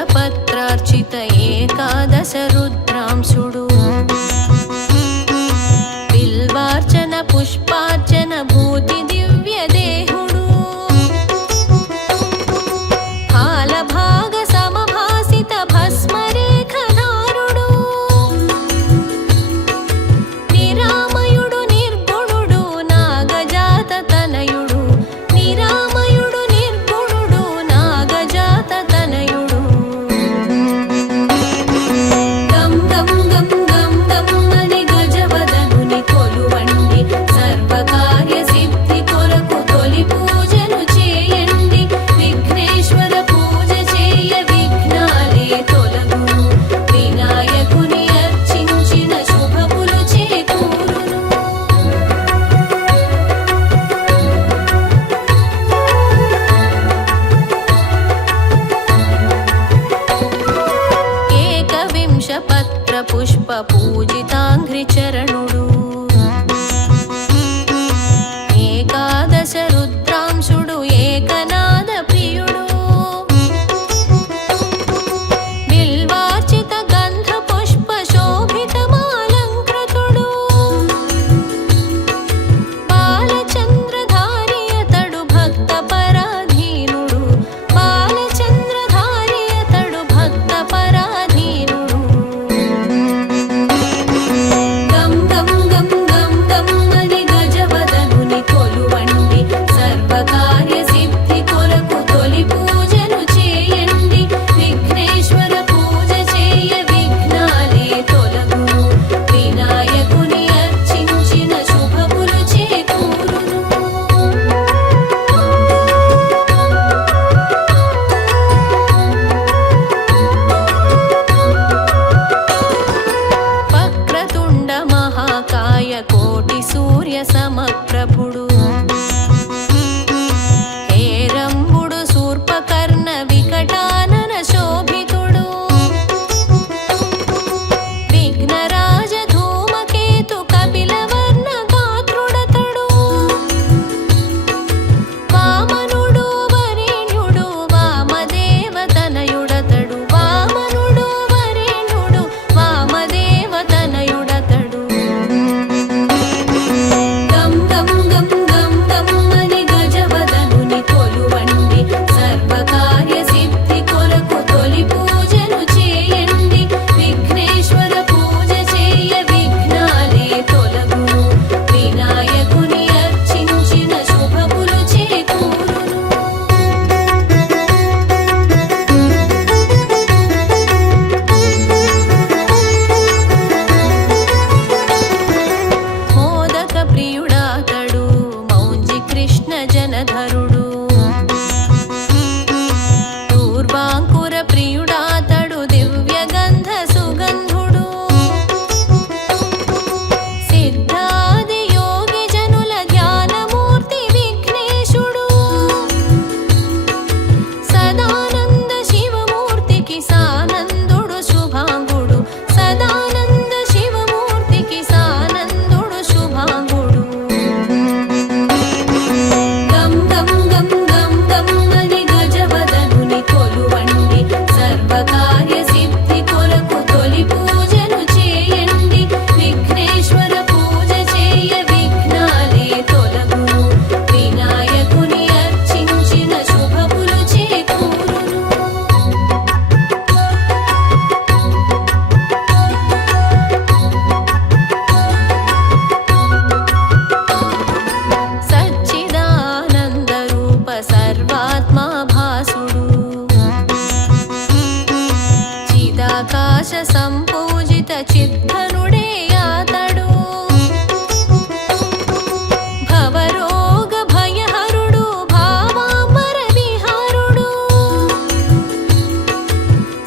ఏకవింశపత్రార్చిత ఏకాదశ రుద్రాంశుడు బిల్వార్చన పుష్పార్చన భూతి దివ్య దేహుడు హాలభాగ సమభాసిత భస్మరేఖధారుడు నిరామయుడు నిర్గుణుడు నాగజాత తనయుడు నిరామయుడు నిర్గుణుడు నాగజాత తనయుడు గం గం గం గం గం అని గజవదనుని కొలువండి సర్వకార్య సిద్ధి కొరకు తొలి పూజను చేయండి విఘ్నేశ్వర పూజ చేయ విఘ్నాలే తొలగును వినాయకుని అర్చించిన శుభములు చేకూరును ఏకవింశ పత్ర పుష్ప పూజితాంఘ్రి చరణుడు ఏకాదశ రుద్రాంశుడు ఏకనాద ప్రియుడు బిల్వార్చిత గంధ పుష్ప శోభితమాలంకృతుడు బాలచంద్రధారియతడు భక్త పరాధీనుడు బాలచంద్రధారియతడు భక్త పరాధీనుడు గం గం గం గం గం అని గజవదనుని కొలువండి సర్వకార్య సిద్ధి కొరకు తొలి పూజను చేయండి విఘ్నేశ్వర పూజ చేయ విఘ్నాలే తొలగును వినాయకుని అర్చించిన శుభములు చేకూరును వక్రతుండ మహాకాయ కోటి సూర్య సమప్రభుడు హేరంబుడు శూర్పకర్ణ వికటానన శోభితుడు విఘ్నరాజ ధూమకేతు కపిలవర్ణ గాత్రుడతడు వామనుడు వరేణ్యుడు వామదేవ తనయుడతడు వామనుడు వరేణ్యుడు వామదేవ తనయుడతడు గం గం గం గం గం అని గజవదనుని కొలువండి సర్వకార్య సిద్ధి కొరకు తొలి పూజను చేయండి విఘ్నేశ్వర పూజ చేయ విఘ్నాలే తొలగును వినాయకుని అర్చించిన శుభములు చేకూరును మోదక ప్రియుడాతడు మౌంజి కృష్ణ జనధరుడు దూర్వాంకుర ప్రియుడాతడు దివ్య గంధ సుగంధుడు సిద్ధాది యోగి జనుల ధ్యానమూర్తి విఘ్నేశుడు సదానంద శివమూర్తికి సానందుడు శుభాంగుడు సదానంద శివమూర్తికి సానందుడు శుభాంగుడు గం గం గం గం గం అని గజవదనుని కొలువండి సర్వకార్య సిద్ధి కొరకు తొలి పూజను చేయండి విఘ్నేశ్వర పూజ చేయ విఘ్నాలే తొలగును వినాయకుని అర్చించిన శుభములు చేకూరును సచ్చిదానంద రూప సర్వాత్మా భాసుడు చిదాకాశ సంపూజిత చిద్ధనుడే యాతడు భవరోగ భయహరుడు భావామర విహారుడు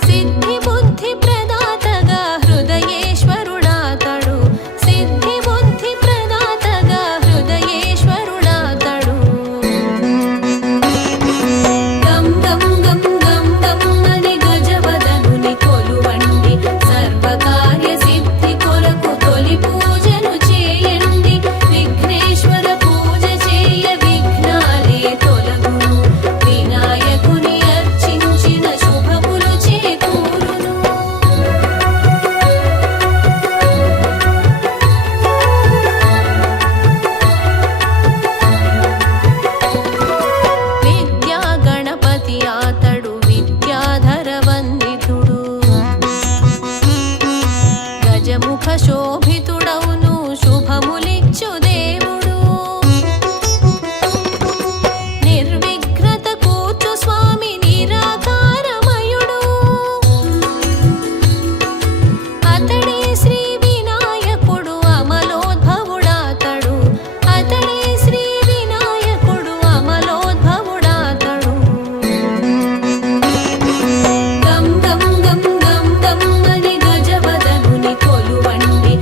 సిద్ధి బుద్ధి ప్రదాతగా హృదయేశ్వరుడాతడు సిద్ధి బుద్ధి ప్రదాతగా హృదయేశ్వరుడాతడు గం గం గం గం గం అని గజవదనుని కొలువండి సర్వ శోభితుడవును శుభములిచ్చు దేవుడు నిర్విఘ్నత కూర్చు స్వామి నిరాకారమయుడు అతడే శ్రీ వినాయకుడు అమలోద్భవుడాతడు అతడే శ్రీ వినాయకుడు అమలోద్భవుడాతడు గం గం గం గం గం అని గజవదనుని కొలువండి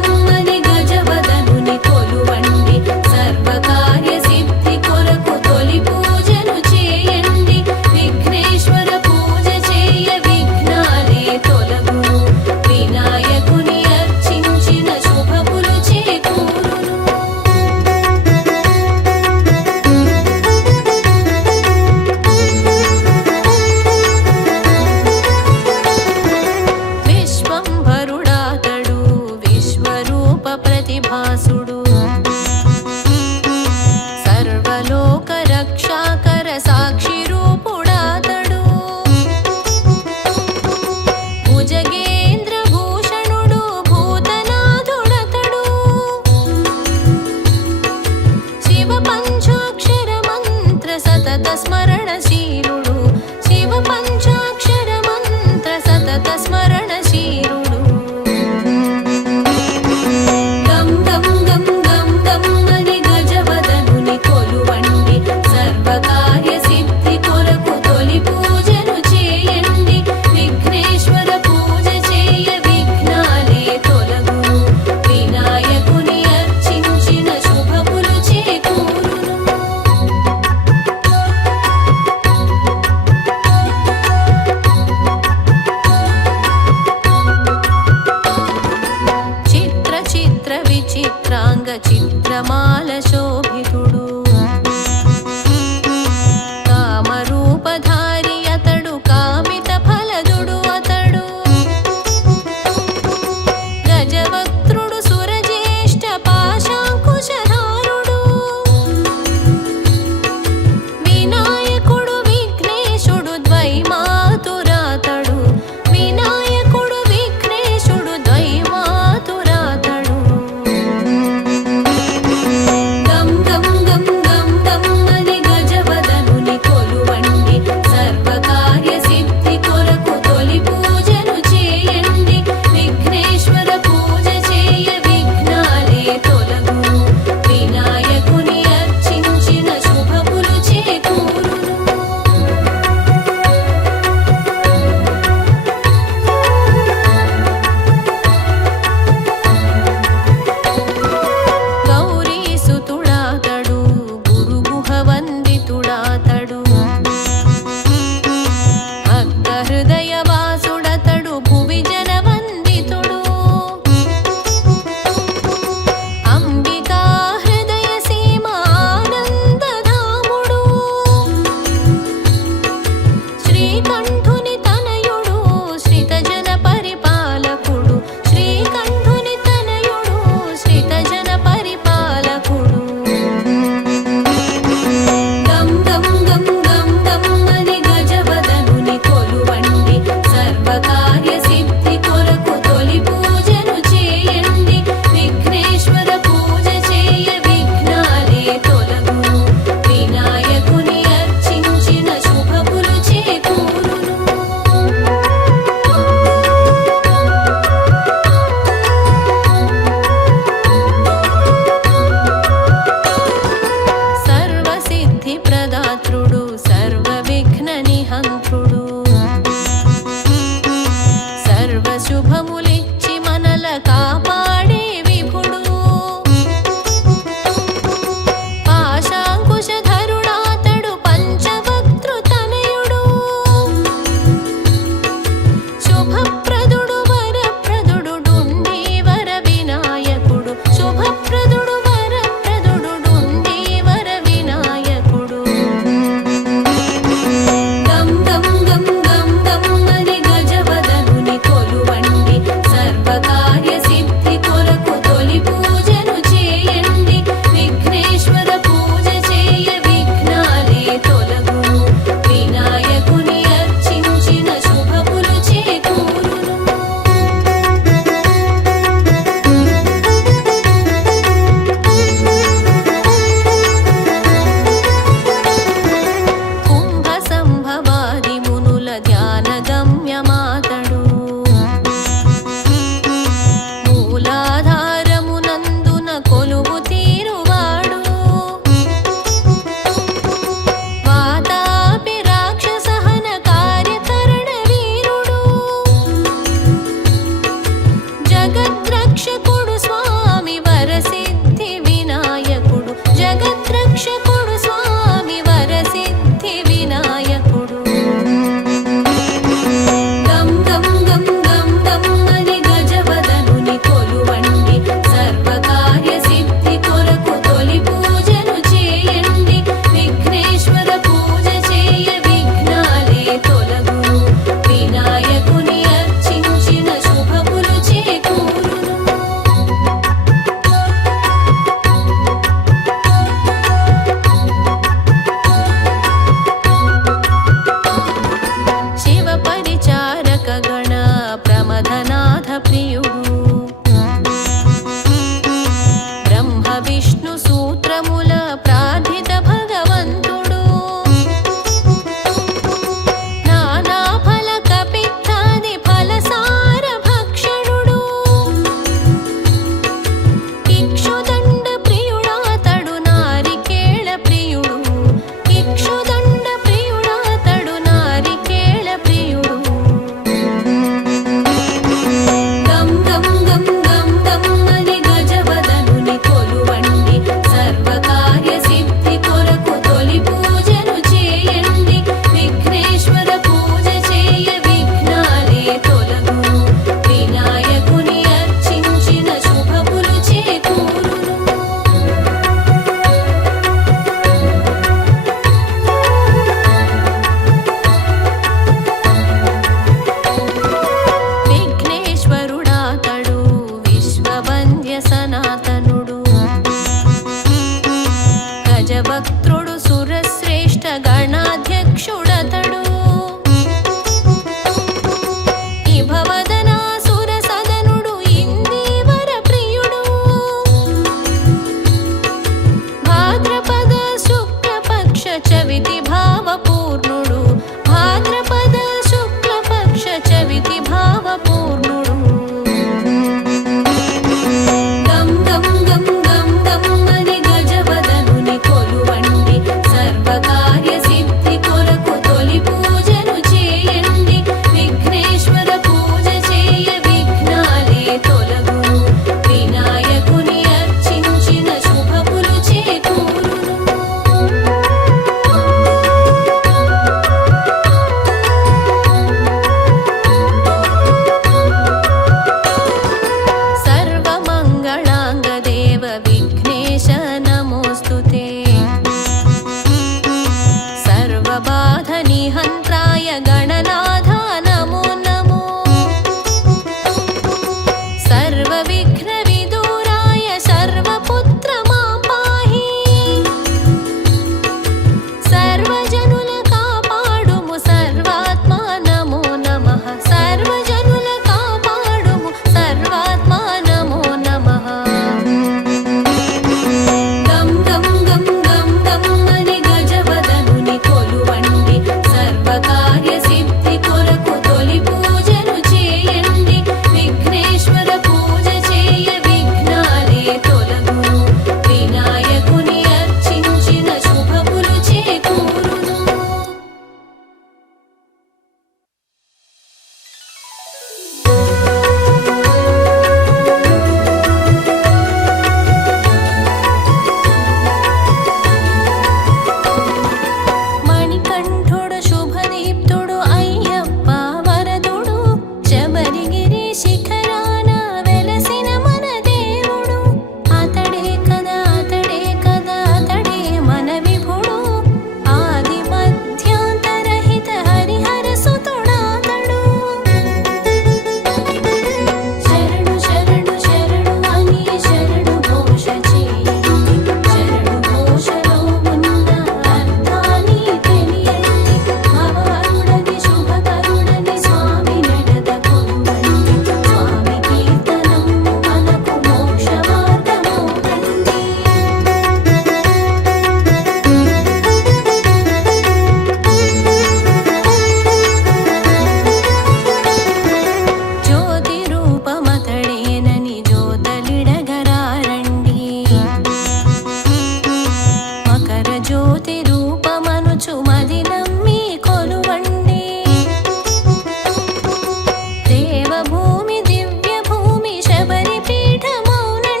దేవభూమి దివ్యభూమి శబరిపీఠమౌనండి.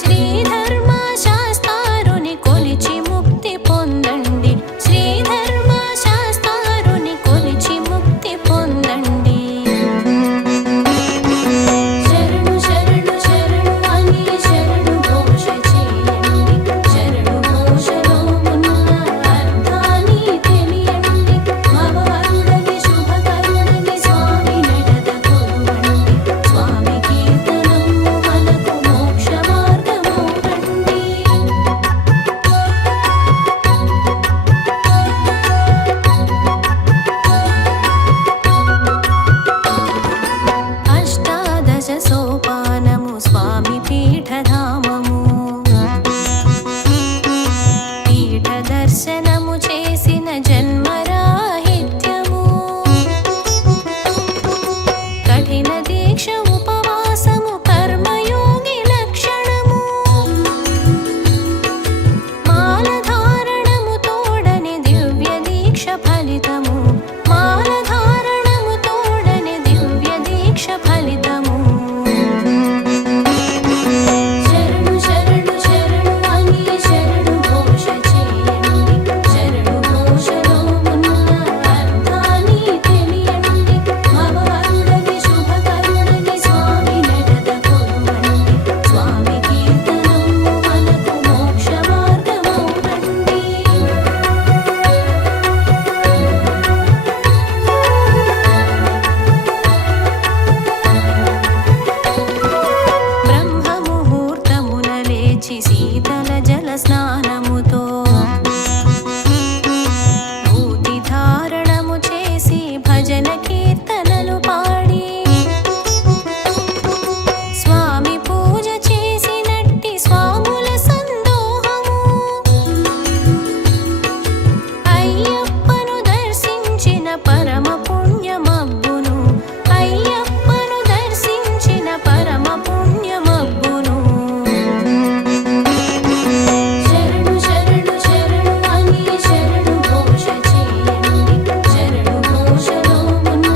శ్రీధర్మ శాస్త్రారుని కొలిచి ముక్తి పొందండి. శ్రీధర్మ శాస్త్రారుని కొలిచి ముక్తి పొందండి. శరణు శరణు శరణు అని శరణు ఘోష చేయండి. శరణు ఘోషలో ఉన్న అర్థాన్ని తెలియండి. భవహరుడని శుభకరుడని స్వామి నడత కొలువండి. స్వామి కీర్తనము మనకు మోక్ష మార్గమౌనండి. అష్టాదశ సోపానము స్వామి పీఠధామము. పీఠ దర్శనము చేసిన జన్మరాహిత్యము. కఠిన దీక్ష ఉపవాసము కర్మయోగి లక్షణము. మాలధారణము తోడని దివ్య దీక్ష ఫలితము. మాలధారణము తోడని దివ్య దీక్ష ఫలితము. శరణు శరణు శరణు అని శరణు ఘోష చేయండి. శరణు ఘోషలో ఉన్న అర్థాన్ని తెలియండి. భవహరుడని శుభకరుడని స్వామి నడత కొలువండి. స్వామి కీర్తనము మనకు మోక్ష మార్గమౌనండి. బ్రహ్మముహూర్తమున లేచి శీతల జల స్నానముతో భూతి ధారణము చేసి భజన కీర్తనలు పాడి స్వామి పూజ చేసినట్టి స్వాముల సందోహము. అయ్యప్పను దర్శించిన పరమ పుణ్యమబ్బును. అయ్యప్పను దర్శించిన పరమ పుణ్యమబ్బును. శరణు శరణు శరణు అని శరణు ఘోష చేయండి. శరణు ఘోషలో ఉన్న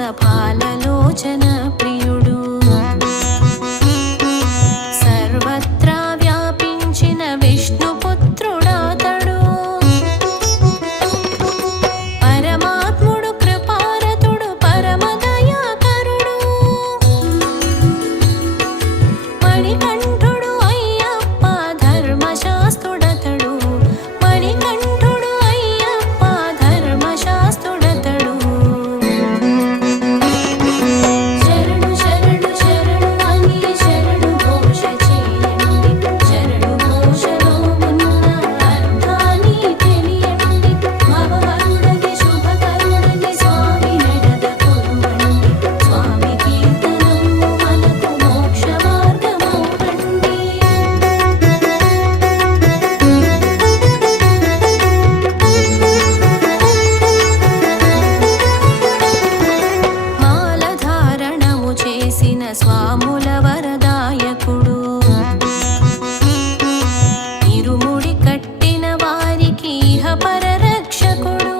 సఫాలలోచన ప్రియుడు సర్వత్రా వ్యాపించిన విష్ణుపుత్రుడాతడు పరమాత్ముడు కృపారతుడు పరమదయాకరుడు మణికంఠుడు అయ్యప్ప ధర్మశాస్త్రుడతడు మణికంఠుడు అయ్యప్ప ధర్మశాస్త్రుడతడు శరణు శరణు శరణు అని శరణు ఘోష చేయండి శరణు ఘోషలో ఉన్న అర్థాన్ని తెలియండి భవహరుడని శుభకరుడని స్వామి నడద కొలువండి స్వామి కీర్తనము మనకు మోక్ష మార్గమౌనండి మాలధారణము చేసిన స్వాముల వరదాయకుడు ఇరుముడి కట్టిన వారికి ఇహ పరరక్షకుడు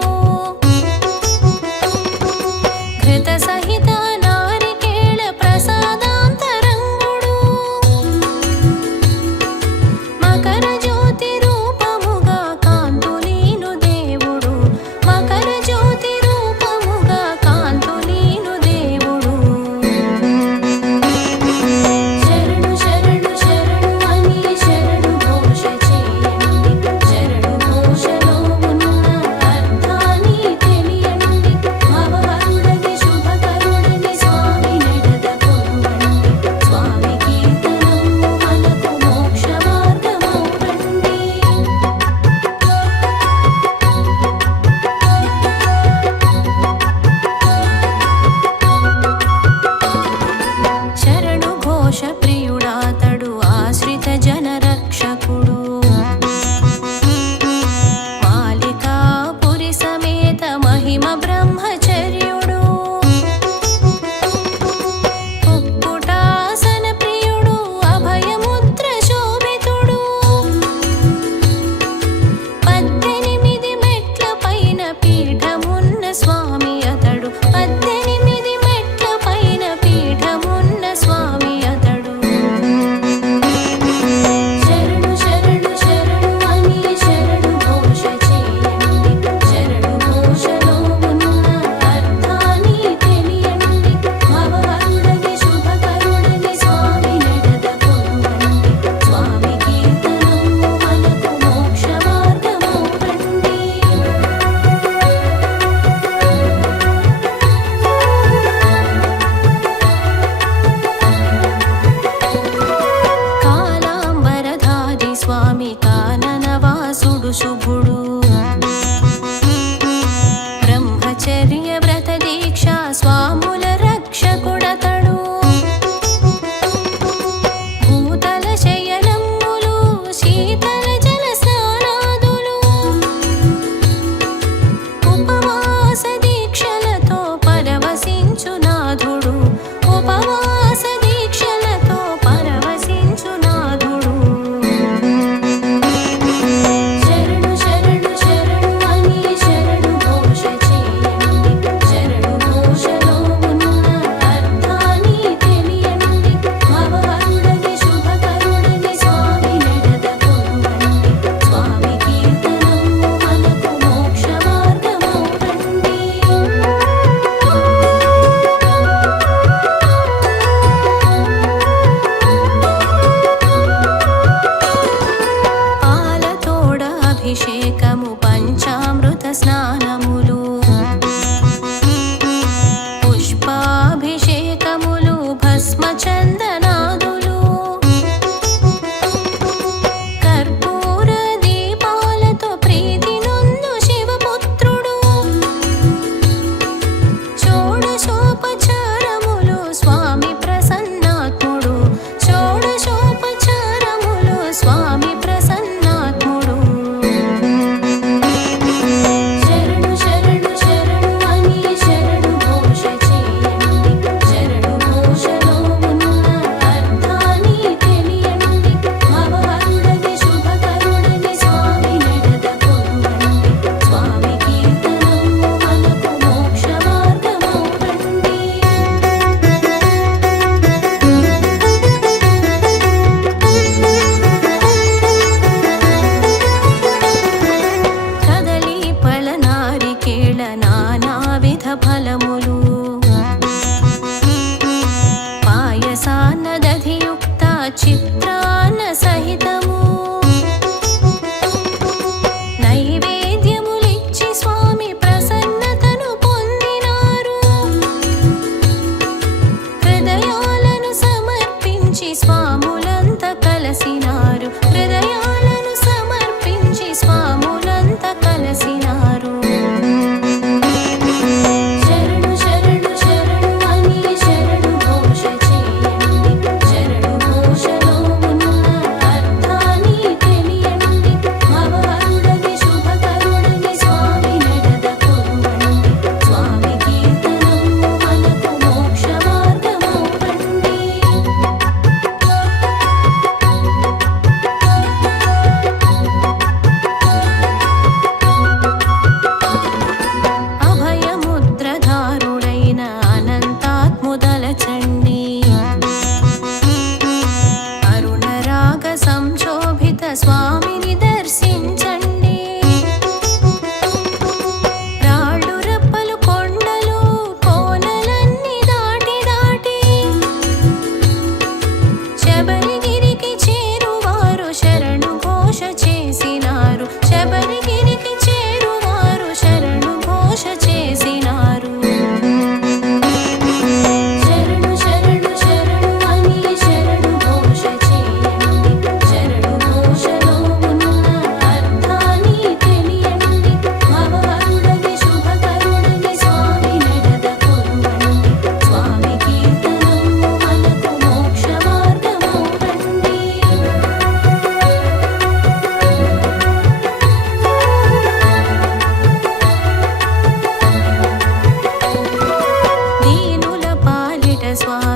ఘృత సహిత నారికేళ ప్రసాదాంతరంగుడు మకర జ్యోతి రూపముగా కాంతులీను దేవుడు మకర జ్యోతి రూపముగా కాంతులీను దేవుడు శరణు శరణు శరణు అని శరణు ఘోష చేయండి శరణు ఘోషలో ఉన్న అర్థాన్ని తెలియండి భవహరుడని శుభకరుడని స్వామి నడద కొలువండి స్వామి కీర్తనము మనకు మోక్ష మార్గమౌనండి శరణు ఘోష ప్రియుడాతడు ఆశ్రిత జన రక్షకుడు మాలికాపురి సమేత మహిమ బ్రహ్మచర్యుడు కుక్కుటాసన ప్రియుడు అభయముద్ర శోభితుడు 18 మెట్ల పైన పీఠమున్న స్వామి అతడు 18 మెట్ల పైన పీఠమున్న స్వామి అతడు శరణు శరణు శరణు అని శరణు ఘోష చేయండి శరణు ఘోషలో ఉన్న అర్థాన్ని తెలియండి భవహరుడని శుభకరుడని స్వామి నడద కొలువండి స్వామి కీర్తనము మనకు మోక్ష మార్గమౌనండి కాలాంబరధారి స్వామి కాననవాసుడు శుభుడు బ్రహ్మచర్య వ్రత దీక్ష స్వాముల రక్షకుడతడు భూతల శయనమ్ములు శీతల జల స్నానాదులు ఉపవాస దీక్షలతో పరవశించు నాథుడు ఉపవాస దీక్షలతో పరవశించు నాథుడు శరణు శరణు శరణు అని శరణు ఘోష చేయండి శరణు ఘోషలో ఉన్న అర్థాన్ని తెలియండి భవహరుడని శుభకరుడని స్వామి నడద కొలువండి స్వామి కీర్తనము మనకు మోక్ష మార్గమౌనండి పాలతోడ అభిషేకము పంచామృత స్నానములు పుష్పాభిషేకములు భస్మ చందనాదులు కర్పూర దీపాలతో ప్రీతి నొందు శివపుత్రుడు షోడశోపచారములు స్వామి ప్రసన్నాత్ముడు షోడశోపచారములు స్వామి ప్రసన్నాత్ముడు శరణు శరణు శరణు అని శరణు ఘోష చేయండి శరణు ఘోషలో ఉన్న స్వామి